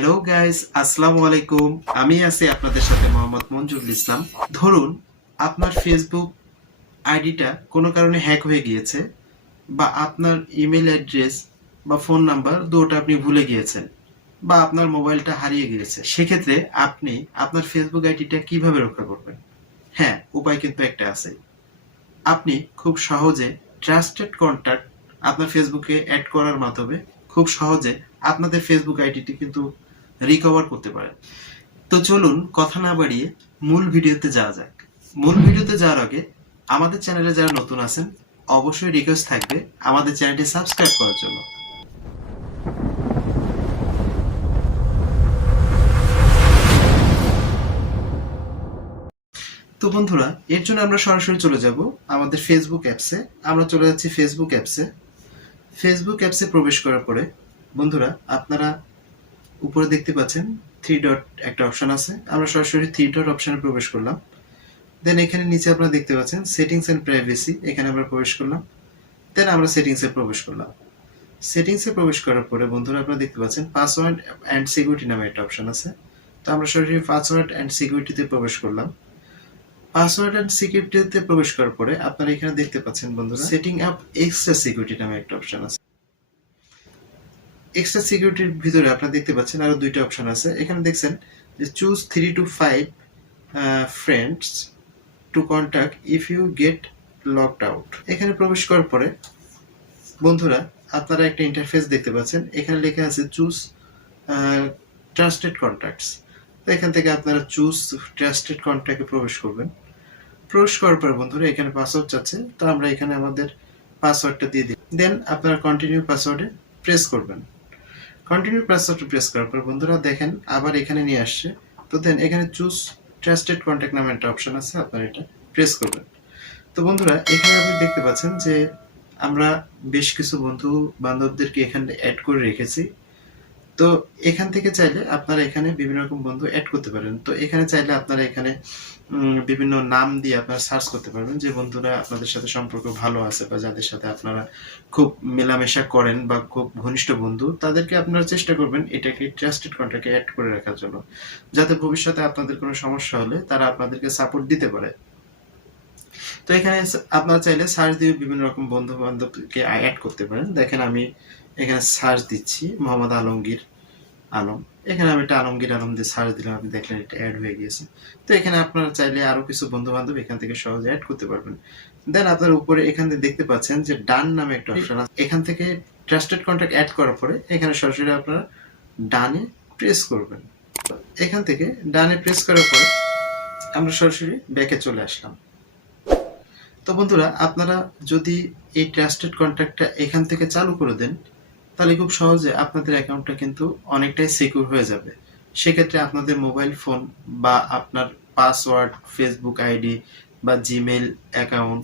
Hello guys, আসসালামু আলাইকুম। আমি আছি আপনাদের সাথে মোহাম্মদ মঞ্জুরুল ইসলাম। ধরুন আপনার ফেসবুক আইডিটা কোনো কারণে হ্যাক হয়ে গিয়েছে, বা আপনার ইমেল অ্যাড্রেস বা ফোন নাম্বার দুটোটা আপনি ভুলে গিয়েছেন, বা আপনার মোবাইলটা হারিয়ে গিয়েছে। সেক্ষেত্রে আপনি আপনার ফেসবুক আইডিটা কিভাবে রক্ষা করবেন? হ্যাঁ, উপায় কিন্তু একটা আছে। আপনি খুব সহজে ট্রাস্টেড কন্ট্যাক্ট আপনার ফেসবুকে অ্যাড করার মাধ্যমে খুব সহজে আপনাদের ফেসবুক আইডিটি কিন্তু রিকভার করতে পারেন। তো চলুন কথা না বাড়িয়ে মূল ভিডিওতে যাওয়া যাক। মূল ভিডিওতে যাওয়ার আগে আমাদের চ্যানেলে যারা নতুন আছেন অবশ্যই রিকোয়েস্ট থাকবে আমাদের চ্যানেলটি সাবস্ক্রাইব করার জন্য। তো বন্ধুরা, এর জন্য আমরা সরাসরি চলে যাব আমাদের ফেসবুক অ্যাপসে। আমরা চলে যাচ্ছি ফেসবুক অ্যাপসে। ফেসবুক অ্যাপসে প্রবেশ করার পরে বন্ধুরা আপনারা উপরে দেখতে পাচ্ছেন থ্রি ডট একটা অপশন আছে। আমরা সরাসরি থ্রি ডট অপশনে প্রবেশ করলাম। দেন এখানে নিচে আপনারা দেখতে পাচ্ছেন সেটিংস এন্ড প্রাইভেসি, এখানে আমরা প্রবেশ করলাম। দেন আমরা সেটিংসে প্রবেশ করলাম। সেটিংসে প্রবেশ করার পরে বন্ধুরা আপনারা দেখতে পাচ্ছেন পাসওয়ার্ড অ্যান্ড সিকিউরিটি নামে একটা অপশন আছে। তো আমরা সরাসরি পাসওয়ার্ড অ্যান্ড সিকিউরিটিতে প্রবেশ করলাম। পাসওয়ার্ড অ্যান্ড সিকিউরিটিতে প্রবেশ করার পরে আপনারা এখানে দেখতে পাচ্ছেন বন্ধুরা সেটিং আপ এক্সট্রা সিকিউরিটি নামে একটা অপশন আছে। এক্সট্রা সিকিউরিটির ভিতরে আপনারা দেখতে পাচ্ছেন আরো দুইটা অপশন আছে। এখানে দেখছেন যে choose 3 to 5 friends to contact if you get locked out. এখানে প্রবেশ করার পরে বন্ধুরা আপনারা একটা ইন্টারফেস দেখতে পাচ্ছেন। এখানে লেখা আছে চুজ ট্রাস্টেড কন্ট্যাক্টস। তো এখান থেকে আপনারা চুজ ট্রাস্টেড কন্ট্যাক্টে প্রবেশ করবেন। প্রবেশ করার পর বন্ধুরা এখানে পাসওয়ার্ড চাচ্ছে, তো আমরা এখানে আমাদের পাসওয়ার্ডটা দিয়ে দিই। দেন আপনারা কন্টিনিউ পাসওয়ার্ডে প্রেস করবেন। কন্টিনিউ পাসওয়ার্ড প্রেস করার পর বন্ধুরা দেখেন আবার এখানে নিয়ে আসছে। তো দেন এখানে চুজ ট্রাস্টেড কন্ট্যাক্ট নামে একটা অপশন আছে, আপনারা এটা প্রেস করবেন। তো বন্ধুরা এখানে আপনি দেখতে পাচ্ছেন যে আমরা বেশ কিছু বন্ধু বান্ধবদেরকে এখানে অ্যাড করে রেখেছি। তো এখান থেকে চাইলে আপনারা এখানে বিভিন্ন রকম বন্ধু অ্যাড করতে পারেন। তো এখানে চাইলে আপনারা এখানে বিভিন্ন নাম দিয়ে আপনারা সার্চ করতে পারবেন যে বন্ধুরা আপনাদের সাথে সম্পর্ক ভালো আছে বা যাদের সাথে আপনারা খুব মেলামেশা করেন বা খুব ঘনিষ্ঠ বন্ধু, তাদেরকে আপনারা চেষ্টা করবেন এটাকে ট্রাস্টেড কন্ট্যাক্টে অ্যাড করে রাখার জন্য, যাতে ভবিষ্যতে আপনাদের কোনো সমস্যা হলে তারা আপনাদেরকে সাপোর্ট দিতে পারে। তো এখানে আপনারা চাইলে সার্চ দিয়ে বিভিন্ন রকম বন্ধু বান্ধবকে অ্যাড করতে পারেন। দেখেন আমি এখানে সার্চ দিচ্ছি মোহাম্মদ আলমগীর আলম। এখানে আমি একটা আলমগীর আলম দিয়ে সার্চ দিলাম, আপনি দেখলেন এটা অ্যাড হয়ে গিয়েছে। তো এখানে আপনারা চাইলে আরো কিছু বন্ধু বান্ধব এখান থেকে সহজে অ্যাড করতে পারবেন। দেন আপনার উপরে এখানে দেখতে পাচ্ছেন যে ডান নামে একটা অপশন আছে। এখান থেকে ট্রাস্টেড কন্ট্যাক্ট অ্যাড করার পরে এখানে সরাসরি আপনারা ডানে প্রেস করবেন। এখান থেকে ডানে প্রেস করার পরে আমরা সরাসরি ব্যাকে চলে আসলাম। তো বন্ধুরা আপনারা যদি এই ট্রাস্টেড কন্ট্যাক্টটা এখান থেকে চালু করে দেন, তাহলে খুব সহজে আপনাদের অ্যাকাউন্টটা কিন্তু অনেকটাই সিকিউর হয়ে যাবে। সেক্ষেত্রে আপনাদের মোবাইল ফোন বা আপনার পাসওয়ার্ড, ফেসবুক আইডি বা জিমেল অ্যাকাউন্ট,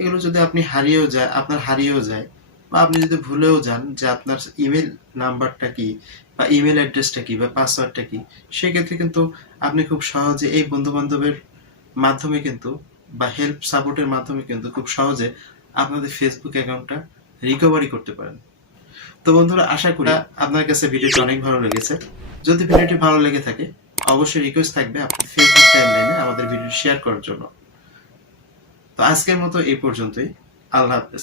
এগুলো যদি আপনার হারিয়েও যায় বা আপনি যদি ভুলেও যান যে আপনার ইমেল নাম্বারটা কি বা ইমেল অ্যাড্রেসটা কি বা পাসওয়ার্ডটা কি, সেক্ষেত্রে কিন্তু আপনি খুব সহজে এই বন্ধু বান্ধবের মাধ্যমে কিন্তু বা হেল্প সাপোর্টের মাধ্যমে কিন্তু খুব সহজে আপনাদের ফেসবুক অ্যাকাউন্টটা রিকভারি করতে পারেন। তো বন্ধুরা আশা করি আপনার কাছে ভিডিওটি অনেক ভালো লেগেছে। যদি ভিডিওটি ভালো লেগে থাকে অবশ্যই রিকোয়েস্ট থাকবে আপনার ফেসবুক টাইমলাইনে আমাদের ভিডিও শেয়ার করার জন্য। তো আজকের মতো এই পর্যন্তই। আল্লাহ হাফেজ।